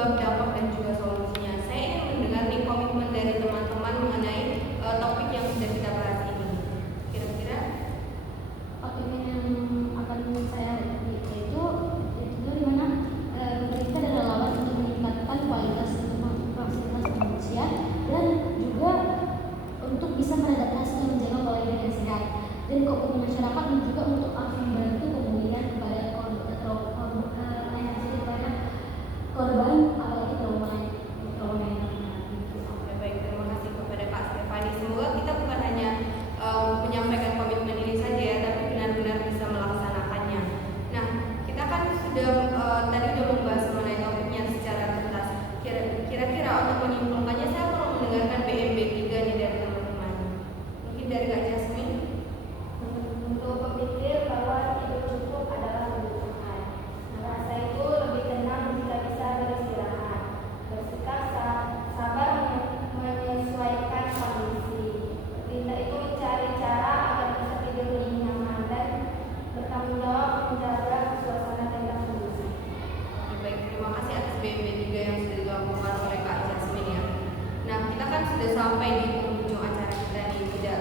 penyebab, dampak, dan juga solusinya. Saya ingin mendengar nih komitmen dari teman-teman mengenai topik yang sudah kita bahas ini. Kira-kira komitmen yang akan saya itu di mana pemerintah dan relawan untuk meningkatkan kualitas fasilitas pengungsian dan juga untuk bisa beradaptasi dan menjaga pola hidup yang sehat, dan komitmen masyarakat dan juga untuk akan membantu pemulihan kepada korban apalagi trauma. Oke, baik, terima kasih kepada Kak Stefani. Semoga kita bukan hanya menyampaikan komitmen ini saja ya, tapi benar-benar bisa melaksanakannya. Nah, kita kan sudah tadi sudah membahas mengenai topiknya secara tuntas. Kira-kira untuk menyimpulkannya saya perlu mendengarkan BMB 3 nih dari teman-teman. Mungkin dari Kak Jasmine. Untuk berpikir bahwa hidup cukup adalah kebutuhan. Merasa itu lebih tenang jika bisa beristirahat. Bersikap sabar menyesuaikan kondisi. Bertindak itu mencari cara agar bisa tidur lebih nyaman dan bertanggung jawab menjaga suasana tenda kondusif. Baik, terima kasih atas BMB 3 yang sudah dilakukan oleh Kak Jasmine ya. Nah, kita kan sudah sampai di penghujung acara kita nih, tidak